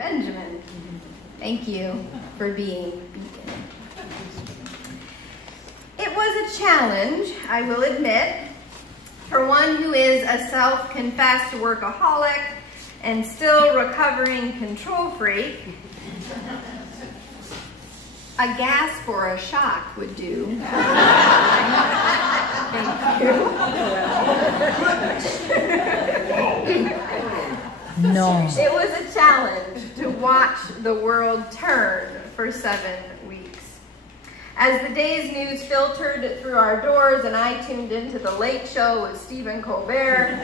Benjamin, thank you for being Beacon. It was a challenge, I will admit, for one who is a self-confessed workaholic and still recovering control freak. A gasp or a shock would do. Thank you. No. It was a challenge to watch the world turn for 7 weeks. As the day's news filtered through our doors and I tuned into The Late Show with Stephen Colbert,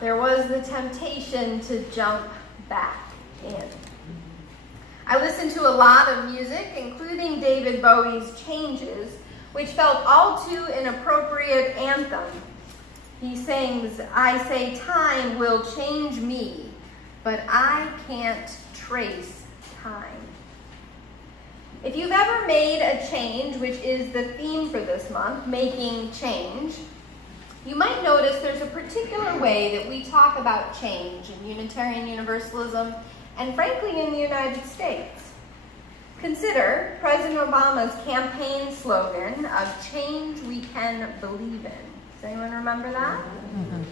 there was the temptation to jump back in. I listened to a lot of music, including David Bowie's Changes, which felt all too inappropriate anthem. He sings, I say time will change me, but I can't trace time. If you've ever made a change, which is the theme for this month, making change, you might notice there's a particular way that we talk about change in Unitarian Universalism and frankly in the United States. Consider President Obama's campaign slogan of change we can believe in. Does anyone remember that? Mm-hmm.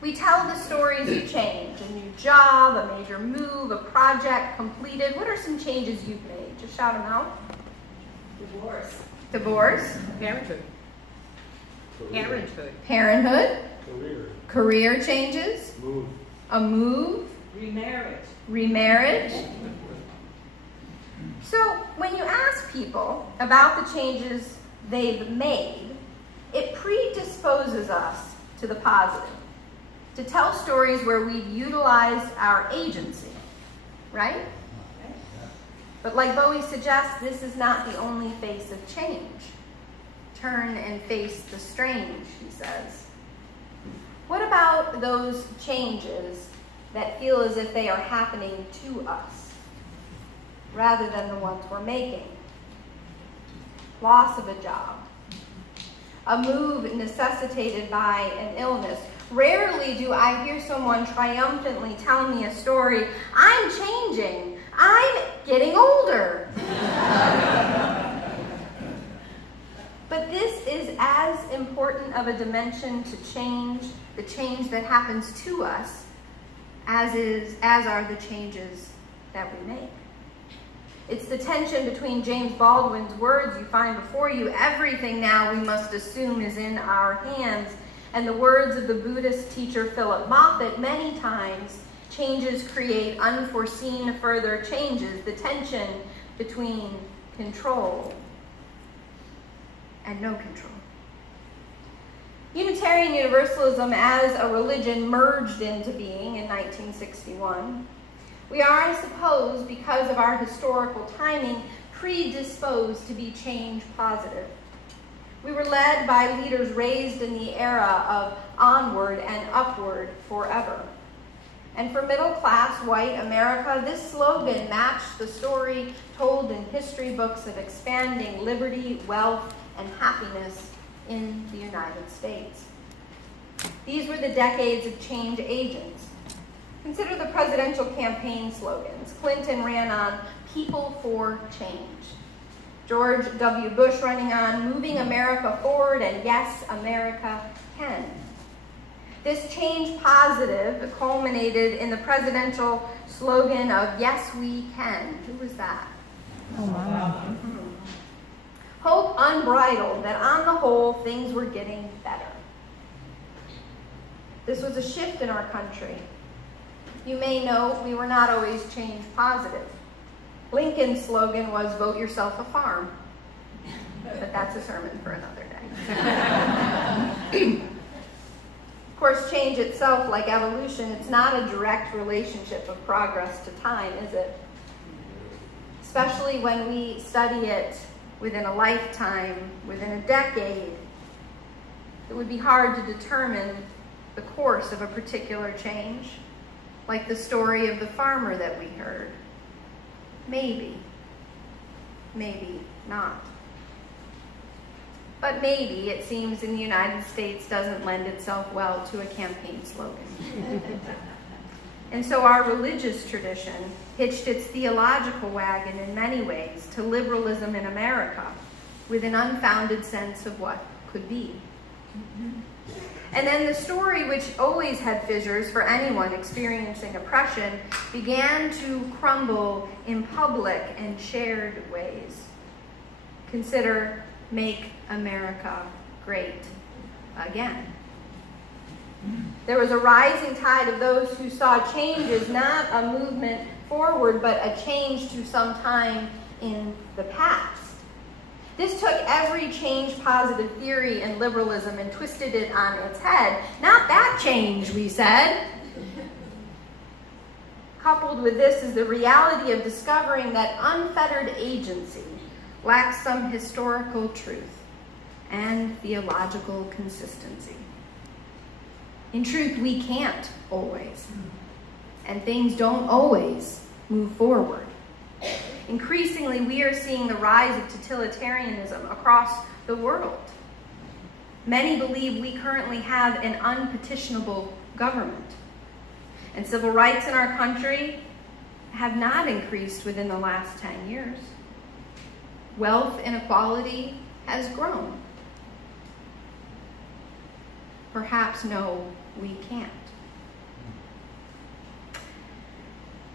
We tell the stories of change, a new job, a major move, a project completed. What are some changes you've made? Just shout them out. Divorce. Divorce. Parenthood. Parenthood. Parenthood. Career. Career changes. Move. A move. Remarriage. Remarriage. So when you ask people about the changes they've made, it predisposes us to the positive, to tell stories where we've utilized our agency, right? But like Bowie suggests, this is not the only face of change. Turn and face the strange, he says. What about those changes that feel as if they are happening to us, rather than the ones we're making? Loss of a job. A move necessitated by an illness. Rarely do I hear someone triumphantly tell me a story, I'm changing, I'm getting older. But this is as important of a dimension to change, the change that happens to us, as are the changes that we make. It's the tension between James Baldwin's words you find before you, everything now we must assume is in our hands, and the words of the Buddhist teacher Philip Moffat, many times, changes create unforeseen further changes, the tension between control and no control. Unitarian Universalism as a religion merged into being in 1961. We are, I suppose, because of our historical timing, predisposed to be change positive. We were led by leaders raised in the era of onward and upward forever. And for middle-class white America, this slogan matched the story told in history books of expanding liberty, wealth, and happiness in the United States. These were the decades of change agents. Consider the presidential campaign slogans. Clinton ran on people for change. George W. Bush running on moving America forward and yes, America can. This change positive culminated in the presidential slogan of yes, we can. Who was that? Oh, wow. Mm-hmm. Hope unbridled that on the whole, things were getting better. This was a shift in our country. You may know we were not always change positive. Lincoln's slogan was, vote yourself a farm. But that's a sermon for another day. Of course, change itself, like evolution, it's not a direct relationship of progress to time, is it? Especially when we study it within a lifetime, within a decade. It would be hard to determine the course of a particular change, like the story of the farmer that we heard. Maybe, maybe not. But maybe, it seems, in the United States doesn't lend itself well to a campaign slogan. And so our religious tradition hitched its theological wagon in many ways to liberalism in America with an unfounded sense of what could be. And then the story, which always had fissures for anyone experiencing oppression, began to crumble in public and shared ways. Consider Make America Great Again. There was a rising tide of those who saw change as not a movement forward, but a change to some time in the past. This took every change positive theory in liberalism and twisted it on its head. Not that change, we said. Coupled with this is the reality of discovering that unfettered agency lacks some historical truth and theological consistency. In truth, we can't always, and things don't always move forward. Increasingly, we are seeing the rise of totalitarianism across the world. Many believe we currently have an unpetitionable government, and civil rights in our country have not increased within the last 10 years. Wealth inequality has grown. Perhaps no, we can't.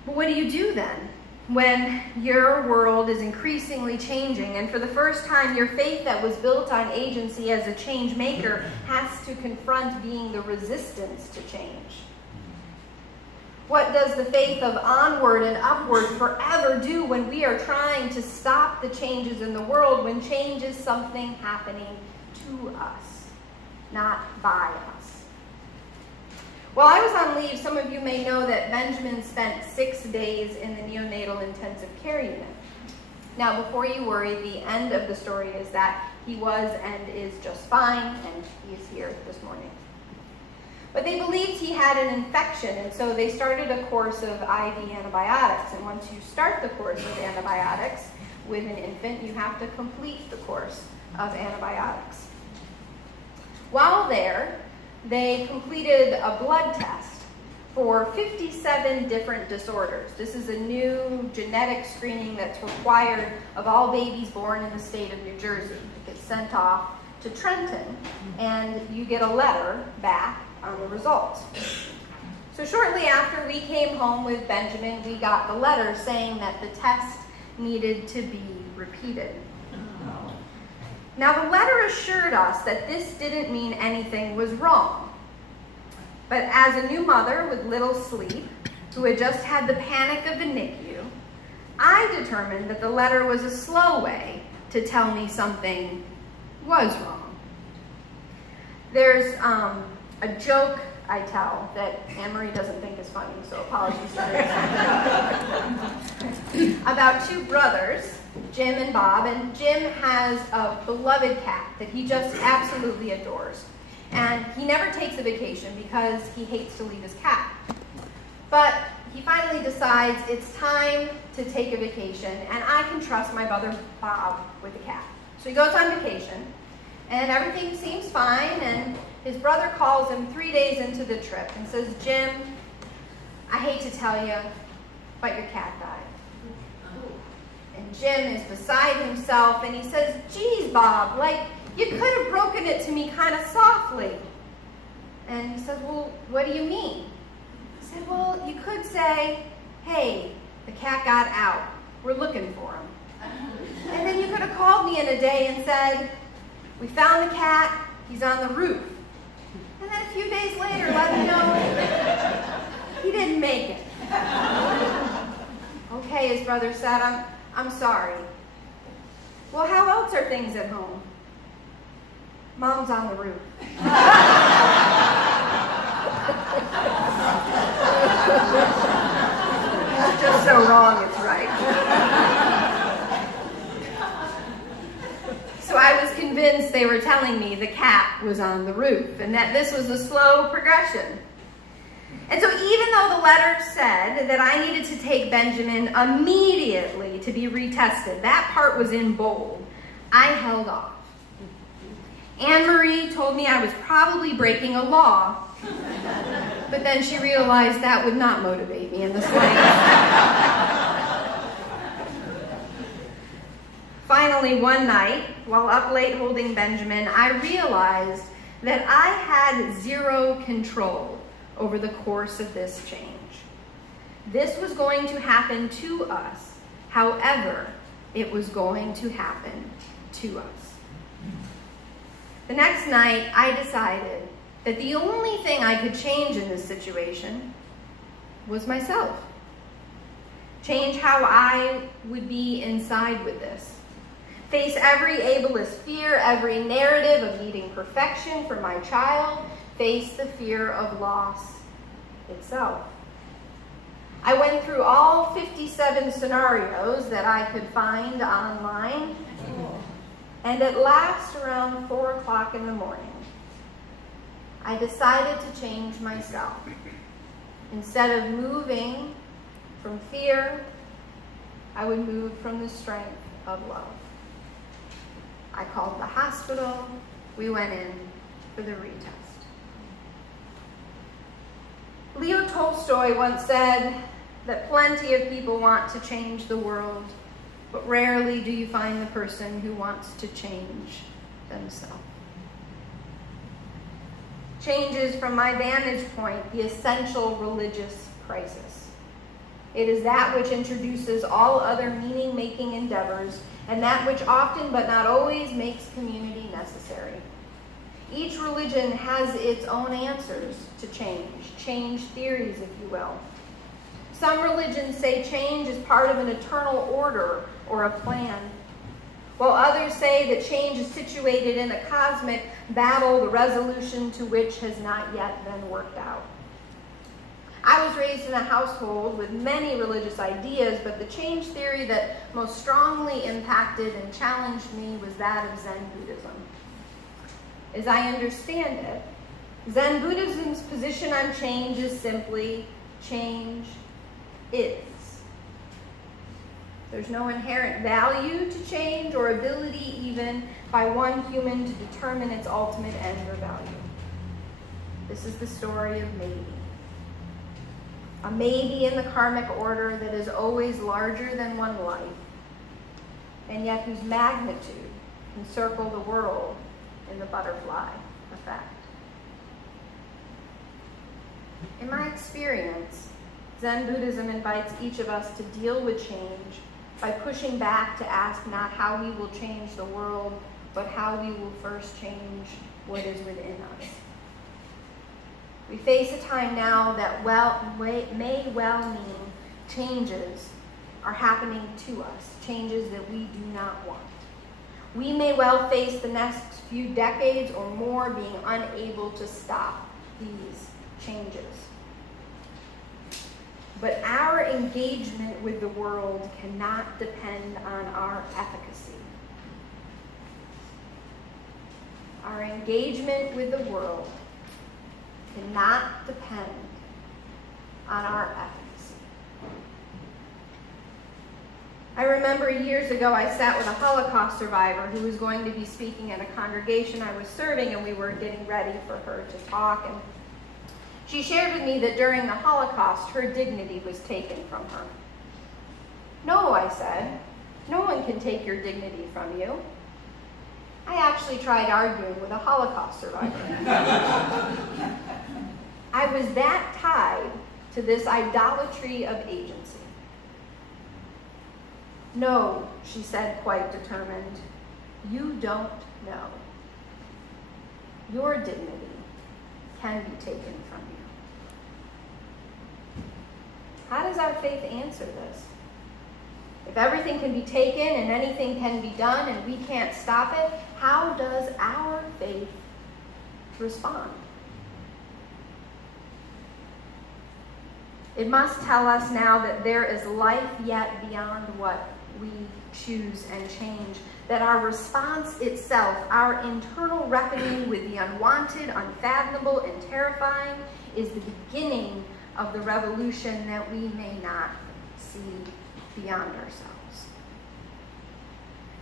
But what do you do then when your world is increasingly changing and for the first time your faith that was built on agency as a change maker has to confront being the resistance to change? What does the faith of onward and upward forever do when we are trying to stop the changes in the world, when change is something happening to us, not by us? While I was on leave, some of you may know that Benjamin spent 6 days in the neonatal intensive care unit. Now, before you worry, the end of the story is that he was and is just fine, and he is here this morning. But they believed he had an infection, and so they started a course of IV antibiotics. And once you start the course of antibiotics with an infant, you have to complete the course of antibiotics. While there, they completed a blood test for 57 different disorders. This is a new genetic screening that's required of all babies born in the state of New Jersey. It gets sent off to Trenton, and you get a letter back on the results. So shortly after we came home with Benjamin, we got the letter saying that the test needed to be repeated. Now, the letter assured us that this didn't mean anything was wrong. But as a new mother with little sleep, who had just had the panic of the NICU, I determined that the letter was a slow way to tell me something was wrong. There's a joke I tell that Anne-Marie doesn't think is funny, so apologies to her. About two brothers, Jim and Bob, and Jim has a beloved cat that he just absolutely adores. And he never takes a vacation because he hates to leave his cat. But he finally decides it's time to take a vacation, and I can trust my brother Bob with the cat. So he goes on vacation, and everything seems fine, and his brother calls him 3 days into the trip and says, "Jim, I hate to tell you, but your cat died." And Jim is beside himself, and he says, "Geez, Bob, like, you could have broken it to me kind of softly." And he says, "Well, what do you mean?" He said, "Well, you could say, hey, the cat got out. We're looking for him." And then you could have called me in a day and said, "We found the cat. He's on the roof." And then a few days later, let me know he didn't make it. "Okay," his brother said, I'm sorry." "Well, how else are things at home?" "Mom's on the roof." It's just so wrong, it's right. So I was convinced they were telling me the cat was on the roof and that this was a slow progression. And so even though the letter said that I needed to take Benjamin immediately to be retested, that part was in bold, I held off. Anne-Marie told me I was probably breaking a law. But then she realized that would not motivate me in the slightest. Finally, one night, while up late holding Benjamin, I realized that I had zero control over the course of this change. This was going to happen to us, however it was going to happen to us. The next night, I decided that the only thing I could change in this situation was myself. Change how I would be inside with this. Face every ableist fear, every narrative of needing perfection for my child. Face the fear of loss itself. I went through all 57 scenarios that I could find online. And at last, around 4 o'clock in the morning, I decided to change myself. Instead of moving from fear, I would move from the strength of love. I called the hospital. We went in for the retest. Leo Tolstoy once said that plenty of people want to change the world, but rarely do you find the person who wants to change themselves. Change is, from my vantage point, the essential religious crisis. It is that which introduces all other meaning-making endeavors, and that which often, but not always, makes community necessary. Each religion has its own answers to change theories, if you will. Some religions say change is part of an eternal order or a plan, while others say that change is situated in a cosmic battle, the resolution to which has not yet been worked out. I was raised in a household with many religious ideas, but the change theory that most strongly impacted and challenged me was that of Zen Buddhism. As I understand it, Zen Buddhism's position on change is simply change is. There's no inherent value to change or ability even by one human to determine its ultimate end or value. This is the story of maybe. A maybe in the karmic order that is always larger than one life, and yet whose magnitude can circle the world in the butterfly effect. In my experience, Zen Buddhism invites each of us to deal with change by pushing back to ask not how we will change the world, but how we will first change what is within us. We face a time now that may well mean changes are happening to us, changes that we do not want. We may well face the next few decades or more being unable to stop these changes. But our engagement with the world cannot depend on our efficacy. Our engagement with the world cannot depend on our efficacy. I remember years ago I sat with a Holocaust survivor who was going to be speaking at a congregation I was serving, and we were getting ready for her to talk. And she shared with me that during the Holocaust, her dignity was taken from her. No, I said, no one can take your dignity from you. I actually tried arguing with a Holocaust survivor. I was that tied to this idolatry of agency. No, she said, quite determined, you don't know. Your dignity can be taken from you. How does our faith answer this? If everything can be taken and anything can be done and we can't stop it, how does our faith respond? It must tell us now that there is life yet beyond what we choose and change, that our response itself, our internal reckoning with the unwanted, unfathomable, and terrifying is the beginning of the revolution that we may not see beyond ourselves.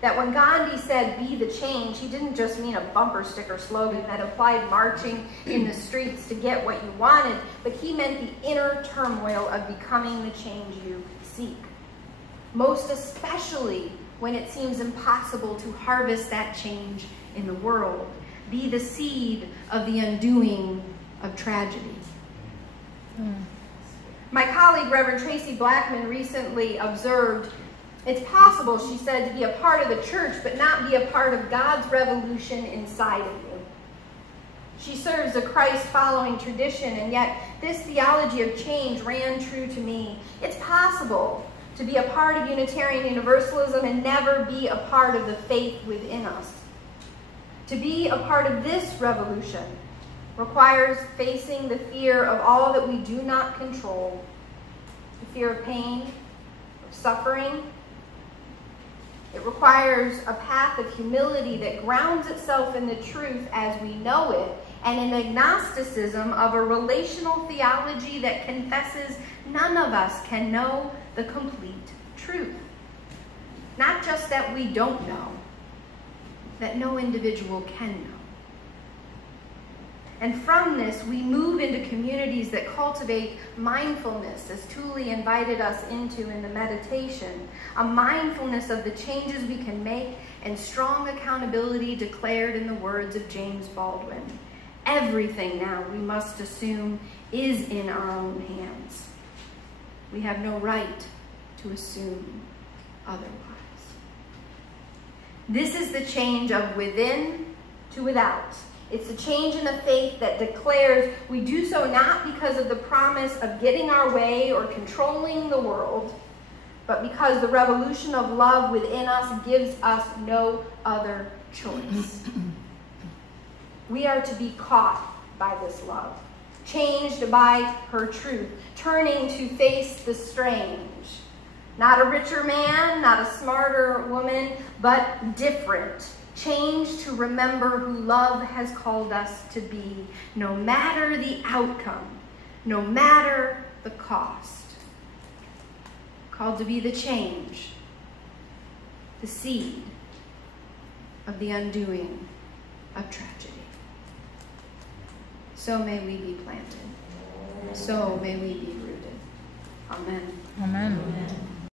That when Gandhi said, "Be the change," he didn't just mean a bumper sticker slogan that applied marching in the streets to get what you wanted, but he meant the inner turmoil of becoming the change you seek. Most especially when it seems impossible to harvest that change in the world. Be the seed of the undoing of tragedy. My colleague, Reverend Tracy Blackman, recently observed, "It's possible," she said, "to be a part of the church, but not be a part of God's revolution inside of you." She serves a Christ-following tradition, and yet this theology of change ran true to me. It's possible to be a part of Unitarian Universalism and never be a part of the faith within us. To be a part of this revolution requires facing the fear of all that we do not control, the fear of pain, of suffering. It requires a path of humility that grounds itself in the truth as we know it, and an agnosticism of a relational theology that confesses none of us can know the complete truth. Not just that we don't know, that no individual can know. And from this, we move into communities that cultivate mindfulness, as Thule invited us into in the meditation, a mindfulness of the changes we can make and strong accountability declared in the words of James Baldwin. Everything now, we must assume, is in our own hands. We have no right to assume otherwise. This is the change of within to without. It's a change in the faith that declares we do so not because of the promise of getting our way or controlling the world, but because the revolution of love within us gives us no other choice. We are to be caught by this love, changed by her truth, turning to face the strange. Not a richer man, not a smarter woman, but different. Changed to remember who love has called us to be, no matter the outcome, no matter the cost. Called to be the change, the seed of the undoing of tragedy. So may we be planted. So may we be rooted. Amen. Amen.